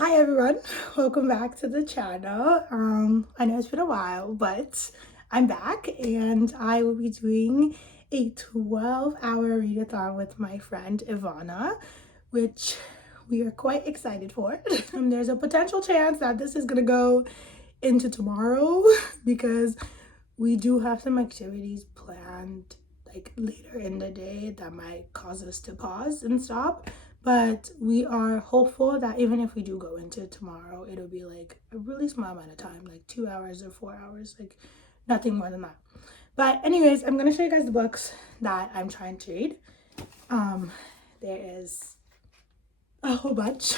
Hi everyone, welcome back to the channel. I know it's been a while, but I'm back and I will be doing a 12-hour readathon with my friend Ivana, which we are quite excited for. There's a potential chance that this is gonna go into tomorrow because we do have some activities planned like later in the day that might cause us to pause and stop, but we are hopeful that even if we do go into tomorrow, it'll be like a really small amount of time, like 2 hours or 4 hours, like nothing more than that. But anyways, I'm gonna show you guys the books that I'm trying to read. There is a whole bunch.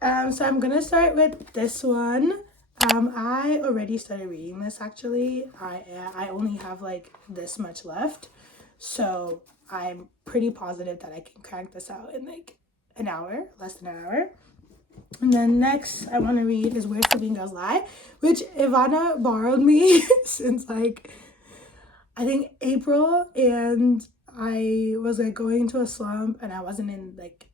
So I'm gonna start with this one. I already started reading this actually. I only have like this much left, so I'm pretty positive that I can crank this out in like an hour, less than an hour. And then next I want to read is Where Sleeping Girls Lie, which Ivana borrowed me since like I think April, and I was like going into a slump and I wasn't in like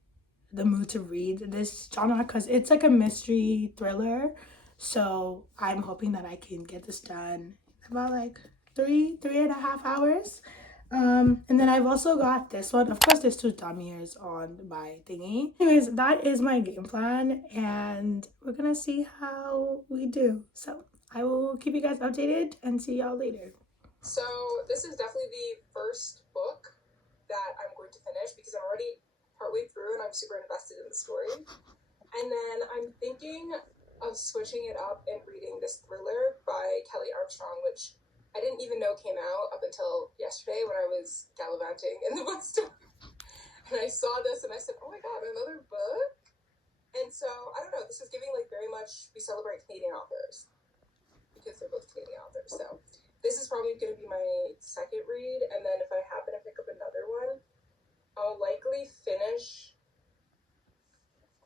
the mood to read this genre because it's like a mystery thriller. So I'm hoping that I can get this done in about like three and a half hours. And then I've also got this one. Of course, there's two thumb ears on my thingy. Anyways, that is my game plan, and we're gonna see how we do. So I will keep you guys updated and see y'all later. So this is definitely the first book that I'm going to finish because I'm already partway through and I'm super invested in the story. And then I'm thinking of switching it up and reading this thriller by Kelly Armstrong, which I didn't even know came out up until yesterday when I was gallivanting in the bookstore. And I saw this and I said, oh my god, another book? And so, I don't know, this is giving like very much, we celebrate Canadian authors because they're both Canadian authors. So this is probably going to be my second read, and then if I happen to pick up another one, I'll likely finish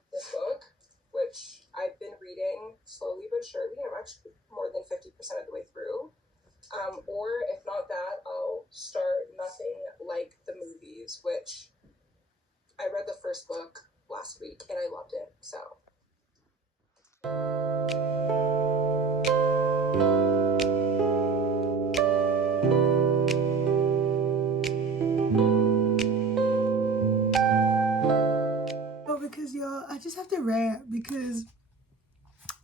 this book, which I've been reading slowly but surely. I'm actually more than 50% of the way through. Or if not that, I'll start Nothing Like the Movies, which I read the first book last week and I loved it. So because y'all, I just have to rant because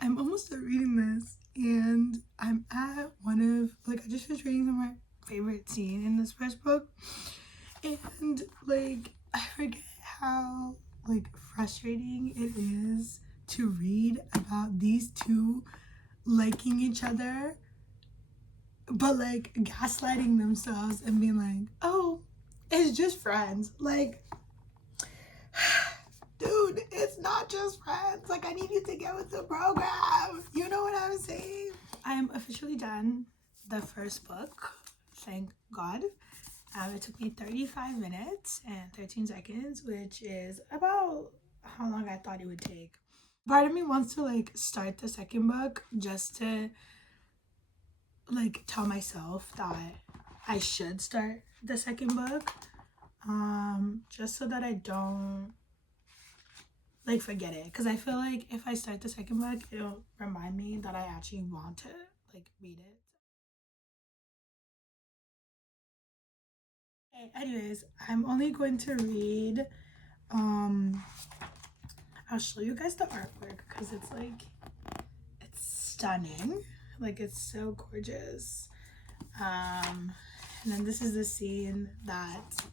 I'm almost done reading this and I'm at one of like I just finished reading my favorite scene in this first book, and like I forget how like frustrating it is to read about these two liking each other but like gaslighting themselves and being like, oh, it's just friends. Like, dude, it's not just friends. Like, I need you to get with the program. You know what I'm saying? I am officially done the first book. Thank God. It took me 35 minutes and 13 seconds, which is about how long I thought it would take. Part of me wants to like start the second book just to like tell myself that I should start the second book, just so that I don't like forget it, because I feel like if I start the second book it'll remind me that I actually want to like read it. Okay, anyways, I'm only going to read I'll show you guys the artwork because it's like it's stunning, like it's so gorgeous. And then this is the scene that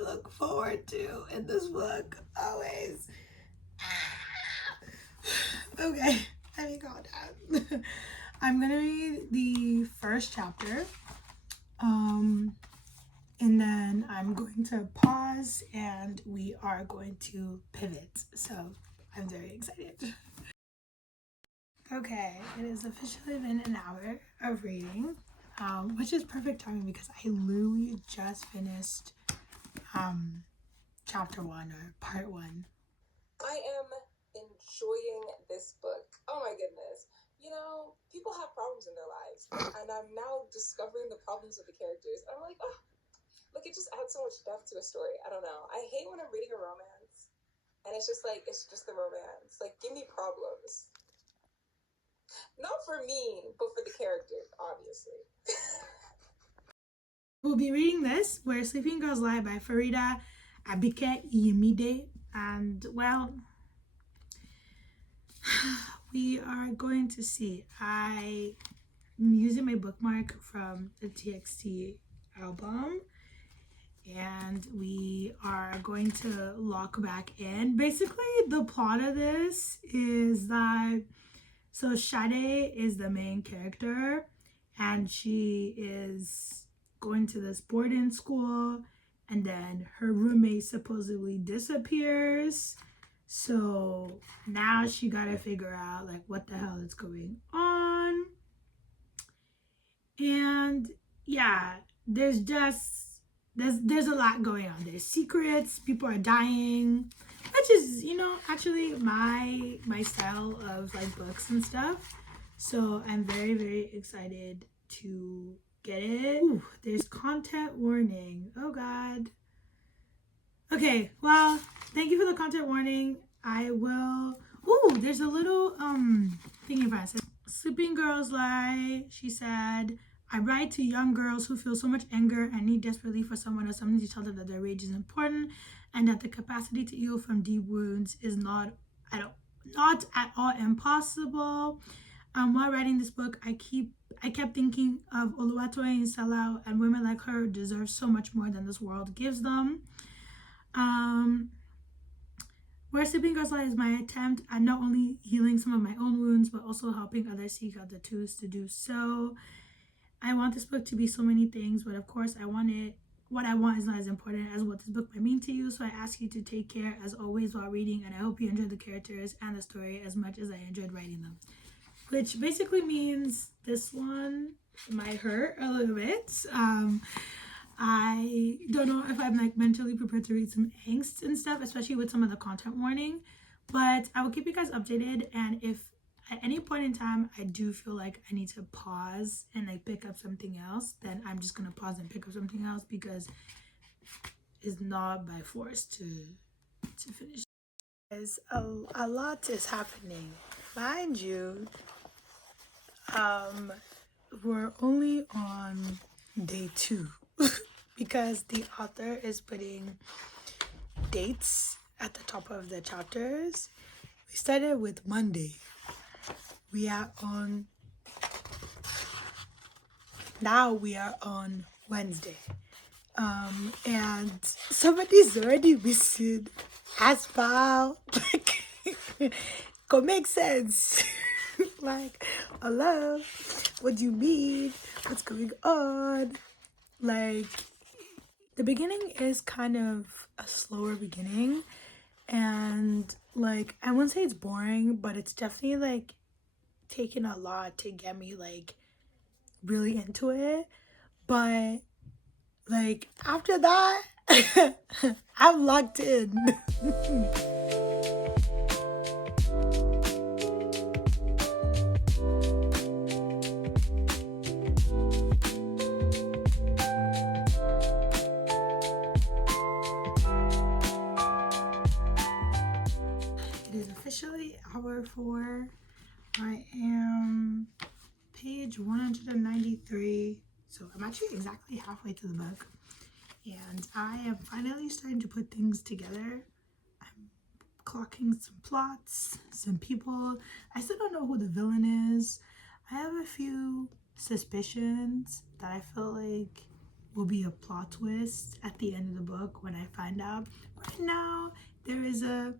I look forward to in this book always. Okay, let me calm down. I'm gonna read the first chapter, and then I'm going to pause and we are going to pivot. So I'm very excited. Okay, it has officially been an hour of reading, which is perfect timing because I literally just finished chapter 1 or part 1. I am enjoying this book. Oh my goodness. You know, people have problems in their lives, and I'm now discovering the problems of the characters. I'm like, oh, look, it just adds so much depth to a story. I don't know. I hate when I'm reading a romance And it's just like, it's just the romance. Like, give me problems. Not for me, but for the characters, obviously. We'll be reading this, Where Sleeping Girls Lie by Farida Abike Yemide. And, well, we are going to see. I'm using my bookmark from the TXT album. And we are going to lock back in. Basically, the plot of this is that, so Sade is the main character, and she is going to this boarding school, and then her roommate supposedly disappears. So now she gotta figure out like what the hell is going on. And yeah, there's a lot going on. There's secrets, people are dying, which is, you know, actually my style of like books and stuff. So I'm very, very excited to get it. Ooh, there's content warning. Oh God. Okay, well, thank you for the content warning. I will. Ooh, there's a little thing in front. Sleeping Girls Lie, she said, I write to young girls who feel so much anger and need desperately for someone or something to tell them that their rage is important and that the capacity to heal from deep wounds is not at all impossible. While writing this book, I kept thinking of Oluwatoyin Salau, and women like her deserve so much more than this world gives them. Where Sleeping Girls Lie is my attempt at not only healing some of my own wounds, but also helping others seek out the tools to do so. I want this book to be so many things, but of course what I want is not as important as what this book might mean to you. So I ask you to take care as always while reading, and I hope you enjoy the characters and the story as much as I enjoyed writing them. Which basically means this one might hurt a little bit. I don't know if I'm like mentally prepared to read some angst and stuff, especially with some of the content warning, but I will keep you guys updated. And if at any point in time I do feel like I need to pause and like pick up something else, then I'm just gonna pause and pick up something else, because it's not by force to finish. There's a lot is happening, mind you. We're only on day 2 because the author is putting dates at the top of the chapters. We started with Monday. Now we are on Wednesday. And somebody's already missing Aspal. Like, go make sense. Like, hello, what do you mean? What's going on? Like, the beginning is kind of a slower beginning, and like, I wouldn't say it's boring, but it's definitely like taking a lot to get me like really into it. But like after that, I'm locked in. It is officially hour 4. I am page 193. So I'm actually exactly halfway through the book. And I am finally starting to put things together. I'm clocking some plots, some people. I still don't know who the villain is. I have a few suspicions that I feel like will be a plot twist at the end of the book when I find out. Right now, there is a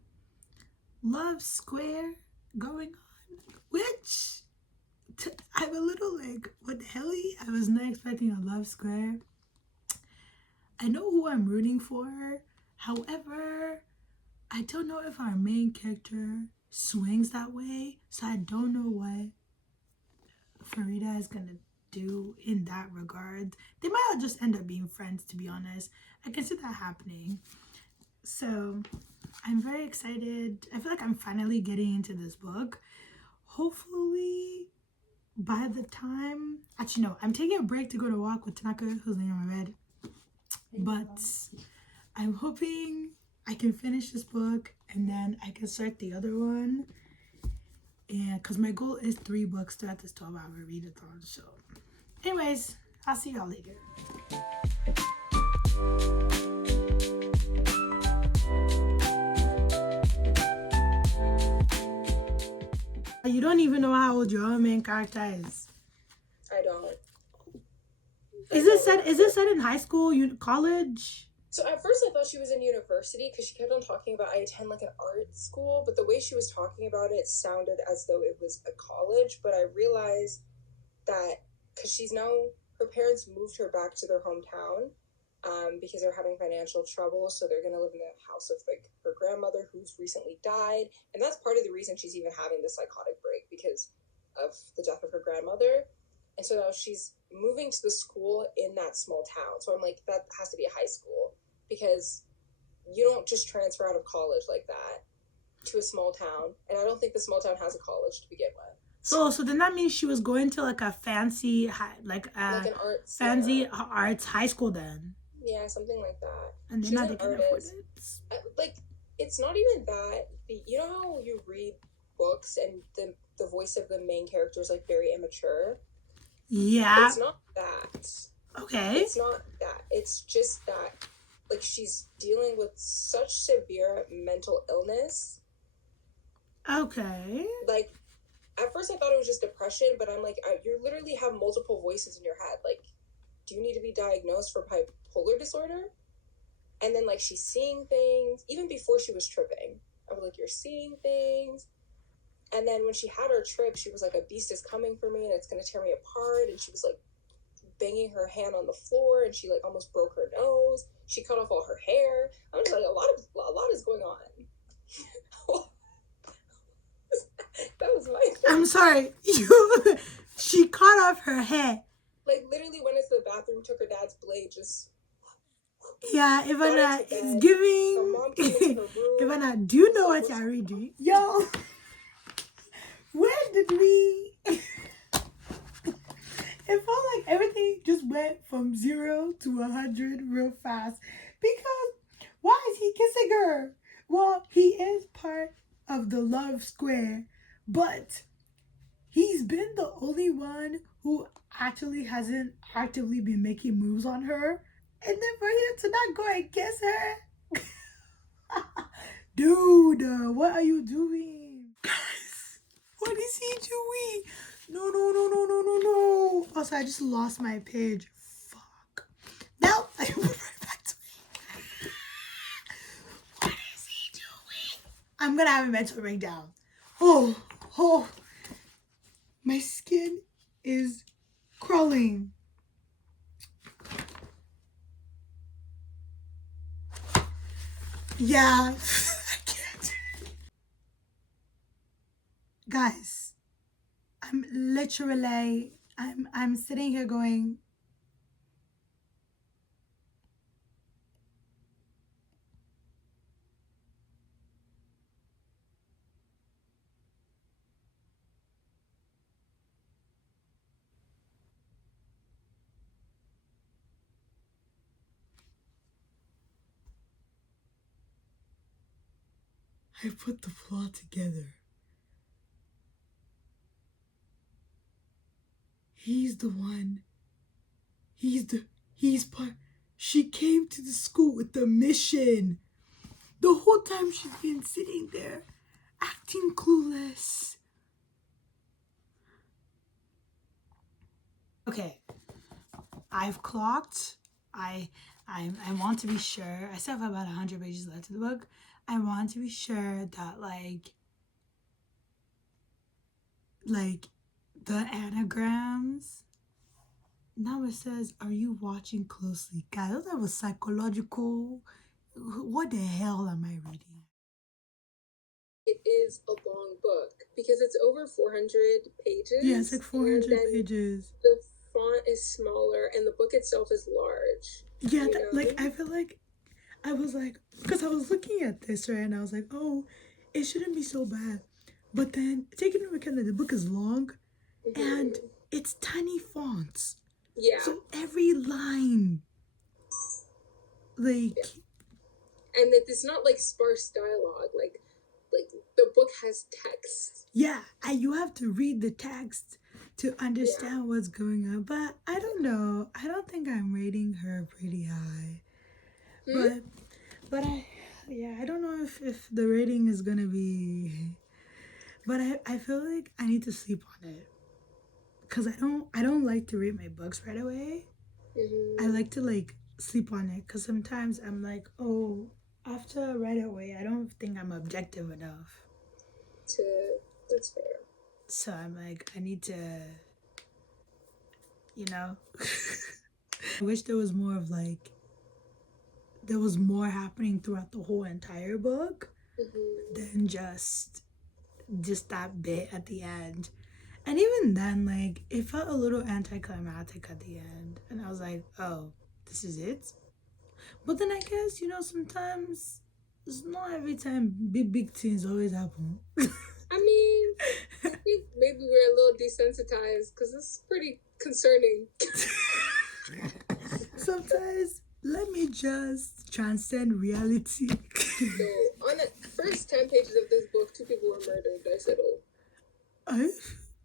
love square going on, which I'm a little like, what the hell? I was not expecting a love square. I know who I'm rooting for. However, I don't know if our main character swings that way. So I don't know what Farida is going to do in that regard. They might just end up being friends, to be honest. I can see that happening. So I'm very excited. I feel like I'm finally getting into this book. Hopefully, by the time... Actually, no. I'm taking a break to go to walk with Tanaka, who's laying on my bed. But I'm hoping I can finish this book and then I can start the other one. And because my goal is 3 books throughout this 12-hour readathon. So, anyways, I'll see y'all later. You don't even know how old your main character is. I don't. Is it set in high school, college? So at first I thought she was in university because she kept on talking about I attend like an art school, but the way she was talking about it sounded as though it was a college. But I realized that because her parents moved her back to their hometown because they're having financial trouble, so they're going to live in the house of like her grandmother who's recently died, and that's part of the reason she's even having this psychotic break because of the death of her grandmother. And so now she's moving to the school in that small town. So I'm like, that has to be a high school because you don't just transfer out of college like that to a small town. And I don't think the small town has a college to begin with. So then that means she was going to like a fancy, like an arts, fancy arts high school then. Yeah, something like that. And then now they can afford it. Like, it's not even that. You know how you read books and the voice of the main character is like very immature? Yeah. It's not that. Okay. It's not that. It's just that, like, she's dealing with such severe mental illness. Okay. Like, at first I thought it was just depression, but I'm like, you literally have multiple voices in your head. Like, do you need to be diagnosed for bipolar disorder? And then, like, she's seeing things. Even before she was tripping, I was like, you're seeing things. And then when she had her trip, she was like, a beast is coming for me and it's going to tear me apart. And she was like banging her hand on the floor and she like almost broke her nose. She cut off all her hair. I'm just like, a lot is going on. That was my thing. I'm sorry. She cut off her hair. Like literally went into the bathroom, took her dad's blade, just... Yeah, Ivana, it's giving... Ivana, do you know what you're reading? Yo! Where did we... It felt like everything just went from 0 to 100 real fast. Because why is he kissing her? Well, he is part of the love square, but he's been the only one who actually hasn't actively been making moves on her. And then for him to not go and kiss her. Dude, what are you doing? Guys, what is he doing? No. Also, I just lost my page. Fuck. Now, I put right back to me. What is he doing? I'm gonna have a mental breakdown. Oh. My skin is crawling. Yeah. I can't. Guys, I'm literally, I'm sitting here going, I put the plot together. He's the one. He's part. She came to the school with a mission. The whole time she's been sitting there, acting clueless. Okay, I've clocked. I want to be sure. I still have about 100 pages left of the book. I want to be sure that like the anagrams. Now it says, "Are you watching closely?" God, I thought that was psychological. What the hell am I reading? It is a long book because it's over 400 pages. Yeah, it's like 400 pages. The font is smaller and the book itself is large. Yeah, like I feel like I was like, because I was looking at this, right, and I was like, oh, it shouldn't be so bad. But then taking into account that the book is long and it's tiny fonts. Yeah. So every line, like... Yeah. And that it's not like sparse dialogue. Like like the book has text. Yeah, and you have to read the text to understand what's going on. But I don't know. I don't think I'm rating her pretty high. But I don't know if the rating is gonna be. But I feel like I need to sleep on it. Cause I don't like to read my books right away. I like to like sleep on it. Cause sometimes I'm like, oh, after right away, I don't think I'm objective enough. That's fair. So I'm like, I need to, you know. I wish there was more of like, there was more happening throughout the whole entire book than just that bit at the end. And even then, like, it felt a little anticlimactic at the end. And I was like, oh, this is it? But then I guess, you know, sometimes it's not every time big things always happen. I mean, I think maybe we're a little desensitized because it's pretty concerning. Sometimes let me just transcend reality. So, on the first 10 pages of this book, 2 people were murdered. I said,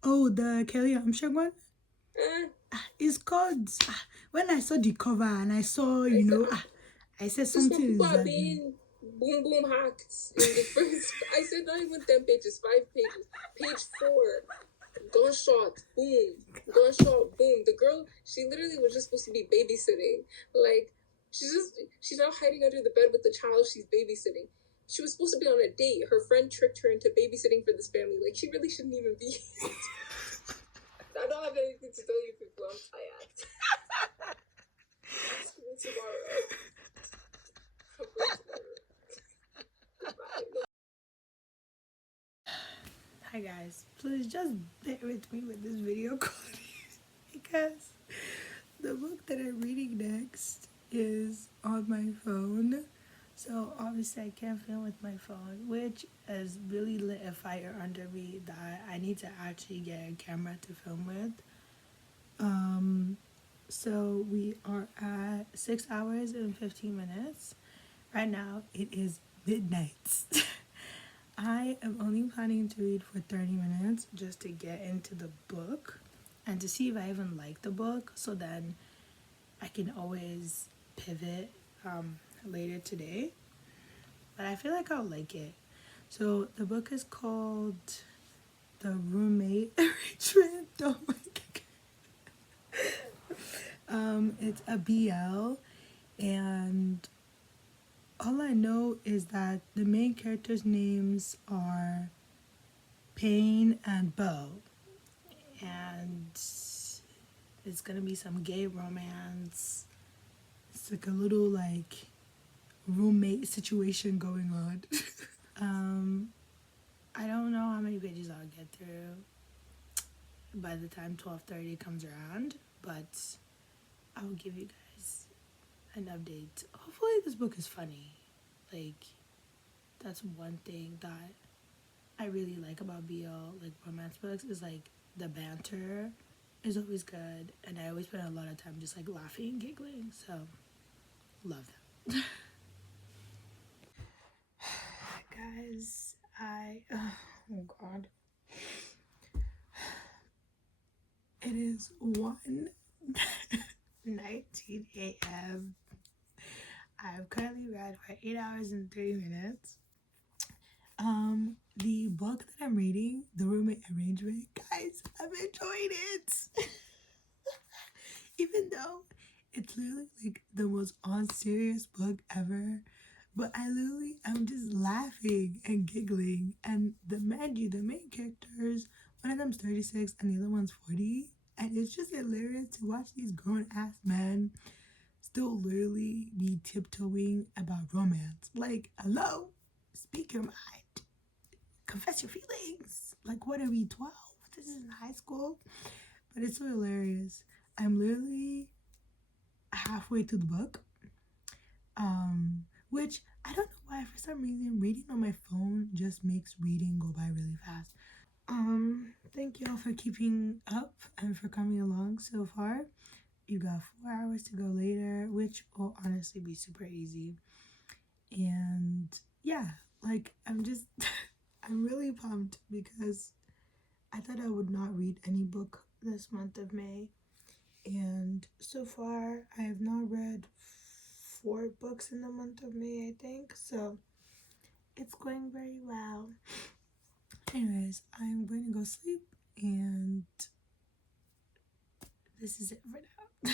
oh, the Kelly Armstrong one? It's called. When I saw the cover and I saw, you know, I said something people is are being boom hacked in the first. I said not even 10 pages, 5 pages. Page 4, gunshot, boom, gunshot, boom. The girl, she literally was just supposed to be babysitting. Like, she's not hiding under the bed with the child she's babysitting. She was supposed to be on a date. Her friend tricked her into babysitting for this family. Like, she really shouldn't even be. I don't have anything to tell you people. I'm tired. See you tomorrow. Hi guys, please just bear with me with this video quality because the book that I'm reading next is on my phone. So obviously I can't film with my phone, which has really lit a fire under me that I need to actually get a camera to film with. So we are at 6 hours and 15 minutes. Right now it is midnight. I am only planning to read for 30 minutes just to get into the book and to see if I even like the book, so then I can always pivot later today. But I feel like I'll like it. So the book is called The Roommate Arrangement. Oh my god. It's a BL, and all I know is that the main characters' names are Payne and Bo, and it's gonna be some gay romance. It's like a little like roommate situation going on. I don't know how many pages I'll get through by the time 12:30 comes around, but I will give you guys an update. Hopefully this book is funny. Like, that's one thing that I really like about BL, like romance books, is like the banter is always good, and I always spend a lot of time just like laughing and giggling, so love that. Guys, oh god, it is 1:19 a.m. I've currently read for 8 hours and 3 minutes. The book that I'm reading, The Roommate Arrangement, guys, I'm enjoying it. Even though it's literally like the most unserious book ever, but I'm just laughing and giggling. And the main characters, one of them's 36 and the other one's 40, and it's just hilarious to watch these grown ass men still literally be tiptoeing about romance. Like, hello, speak your mind, confess your feelings. Like, what are we, 12? This is in high school. But it's so hilarious. I'm literally halfway through the book, which I don't know why, for some reason reading on my phone just makes reading go by really fast. Thank y'all for keeping up and for coming along so far. You got 4 hours to go later, which will honestly be super easy. And yeah, like, I'm just I'm really pumped because I thought I would not read any book this month of May. And so far, I have not read 4 books in the month of May, I think. So it's going very well. Anyways, I'm going to go sleep, and this is it for now.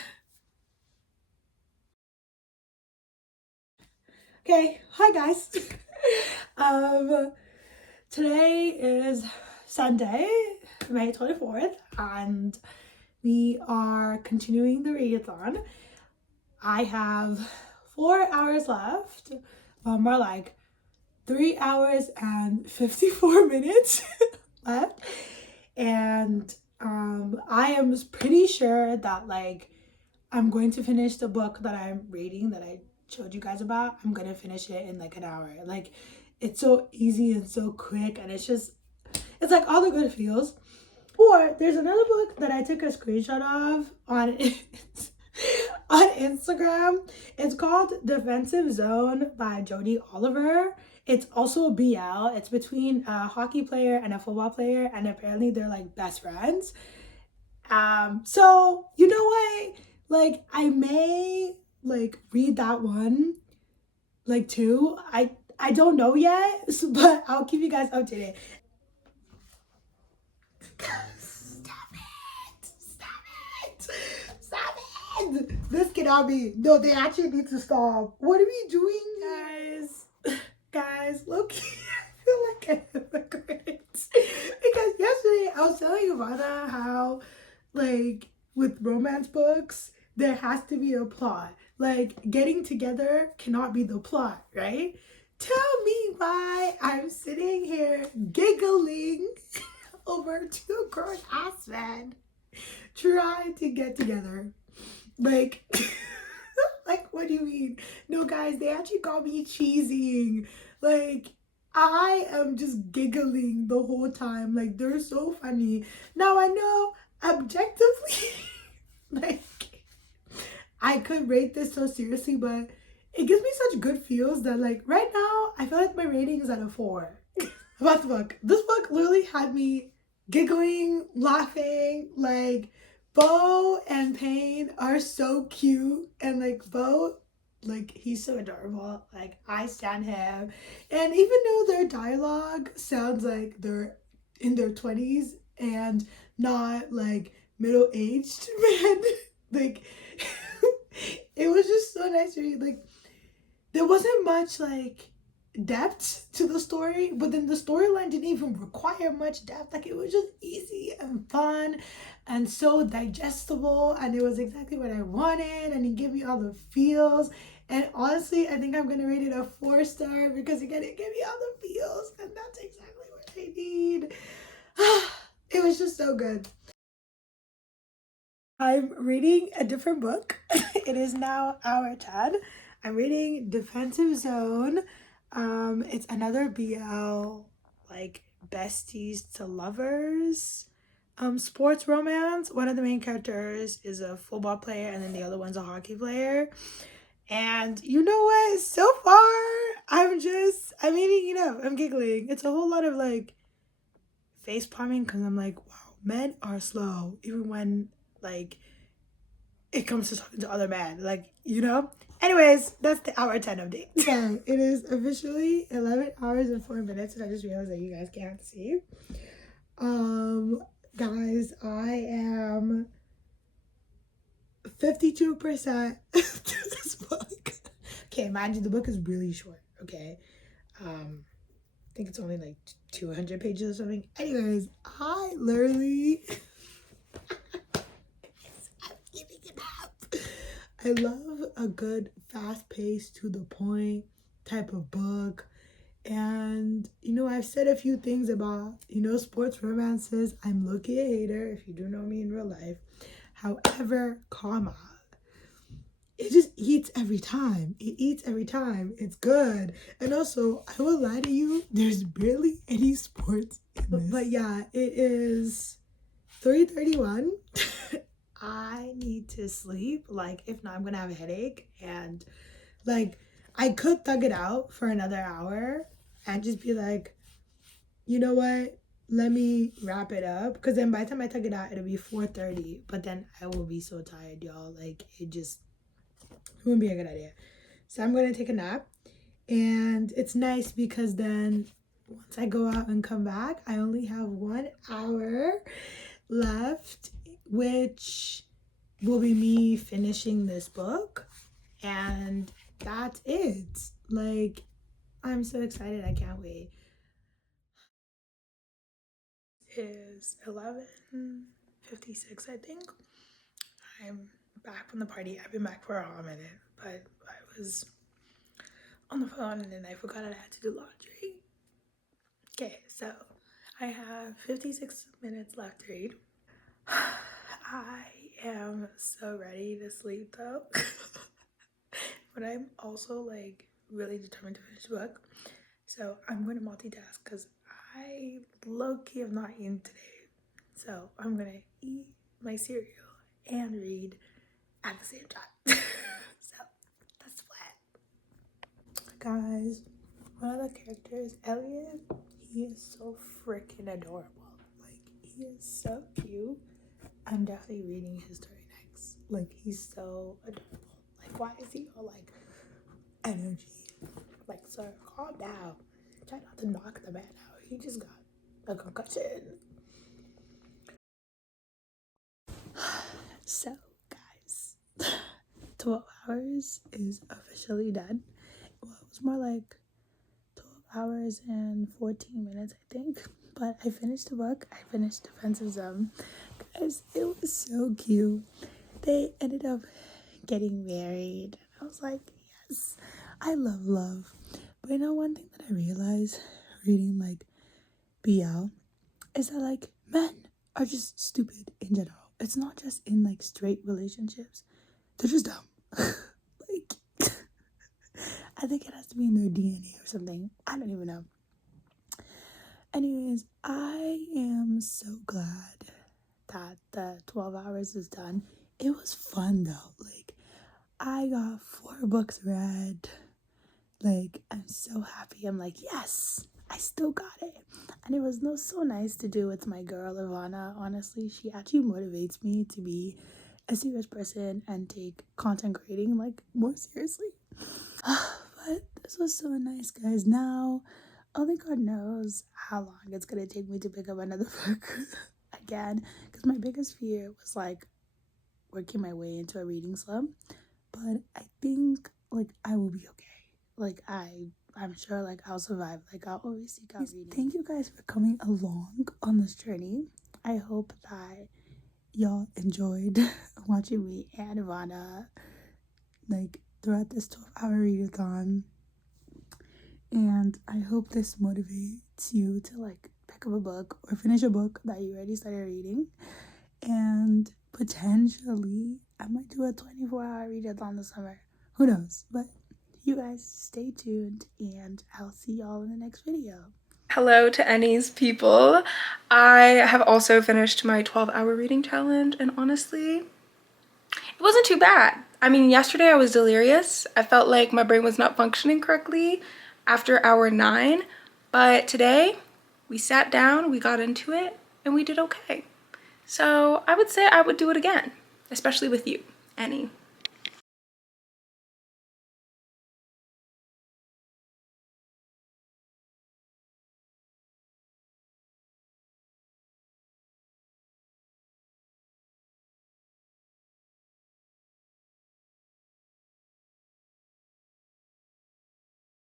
Okay, hi guys. Today is Sunday, May 24th, and we are continuing the readathon. I have 4 hours left, more like 3 hours and 54 minutes left, and I am pretty sure that like I'm going to finish the book that I'm reading that I showed you guys about. I'm gonna finish it in like an hour. Like, it's so easy and so quick, and it's like all the good feels. Or there's another book that I took a screenshot of on on Instagram. It's called Defensive Zone by Jodie Oliver. It's also a BL. It's between a hockey player and a football player, and apparently they're like best friends. So you know what? Like, I may like read that one like too. I don't know yet, but I'll keep you guys updated. Stop it! Stop it! Stop it! This cannot be. No, they actually need to stop. What are we doing, guys? Guys, look, I feel like a hypocrite because yesterday I was telling Ivana how, like, with romance books, there has to be a plot. Like, getting together cannot be the plot, right? Tell me why I'm sitting here giggling over 2 grown ass men trying to get together. Like, like, what do you mean? No, guys, they actually call me cheesing. Like, I am just giggling the whole time. Like, they're so funny. Now, I know objectively, like, I could rate this so seriously, but it gives me such good feels that, like, right now, I feel like my rating is at a 4. About the book. This book literally had me giggling, laughing. Like, Bo and Payne are so cute, and like Bo, like, he's so adorable. Like, I stand him. And even though their dialogue sounds like they're in their 20s and not like middle-aged men, like, it was just so nice to read. Like, there wasn't much like depth to the story, but then the storyline didn't even require much depth. Like, it was just easy and fun and so digestible, and it was exactly what I wanted, and it gave me all the feels. And honestly, I think I'm gonna rate it a 4-star because again, it gave me all the feels, and that's exactly what I need. It was just so good. I'm reading a different book. It is now hour 10. I'm reading Defensive Zone. It's another BL, like, besties to lovers sports romance. One of the main characters is a football player, and then the other one's a hockey player. And you know what? So far, I'm eating it up. I'm giggling. It's a whole lot of like face palming because I'm like, wow, men are slow, even when like it comes to talking to other men, like, you know. Anyways, that's the hour 10 update. Yeah, it is officially 11 hours and 4 minutes, and I just realized that you guys can't see. Guys, I am 52% to this book. Okay, mind you, the book is really short. Okay, I think it's only like 200 pages or something. Anyways, I literally I'm eating it up. I love a good, fast-paced, to the point type of book. And, you know, I've said a few things about, you know, sports romances. I'm low-key a hater, if you do know me in real life. However, comma, it just eats every time. It eats every time. It's good. And also, I will lie to you, there's barely any sports in this. But yeah, it is 3:31. I need to sleep. Like, if not, I'm gonna have a headache. And like, I could thug it out for another hour and just be like, you know what? Let me wrap it up, because then by the time I take it out, it'll be 4:30. But then I will be so tired, y'all. Like it wouldn't be a good idea. So I'm gonna take a nap, and it's nice because then once I go out and come back, I only have 1 hour left, which will be me finishing this book, and that's it. Like, I'm so excited. I can't wait. Is 11:56, I think. I'm back from the party. I've been back for a hot minute, but I was on the phone and then I forgot I had to do laundry. Okay, so I have 56 minutes left to read. I am so ready to sleep though. But I'm also like really determined to finish the book. So I'm going to multitask because I low-key have not eaten today. So I'm gonna eat my cereal and read at the same time. So that's flat. Guys, one of the characters, Elliot, he is so freaking adorable. Like, he is so cute. I'm definitely reading his story next. Like, he's so adorable. Like, why is he all like energy? Like, sir, calm down. Try not to knock the man out. He just got a concussion. So, guys, 12 hours is officially done. Well, it was more like 12 hours and 14 minutes, I think. But I finished the book. I finished Defensive Zone. Guys, it was so cute. They ended up getting married. I was like, yes, I love love. But you know, one thing that I realized reading like BL is that like men are just stupid in general. It's not just in like straight relationships. They're just dumb. Like, I think it has to be in their DNA or something. I don't even know. Anyways, I am so glad that the 12 hours is done. It was fun though. Like, I got 4 books read. Like, I'm so happy. I'm like, yes, I still got it. And it was so nice to do with my girl, Ivana. Honestly, she actually motivates me to be a serious person and take content creating, like, more seriously. But this was so nice, guys. Now, only God knows how long it's going to take me to pick up another book again. Because my biggest fear was, like, working my way into a reading slump. But I think, like, I will be okay. Like, I'm sure, like, I'll survive. Like, I'll always seek out reading. Thank you guys for coming along on this journey. I hope that y'all enjoyed watching me and Ivana, like, throughout this 12-hour readathon. And I hope this motivates you to, like, pick up a book or finish a book that you already started reading. And potentially, I might do a 24-hour readathon this summer. Who knows? But you guys stay tuned, and I'll see y'all in the next video. Hello to Annie's people. I have also finished my 12-hour reading challenge, and honestly, it wasn't too bad. I mean, yesterday I was delirious. I felt like my brain was not functioning correctly after hour 9, but today we sat down, we got into it, and we did okay. So I would say I would do it again, especially with you, Annie.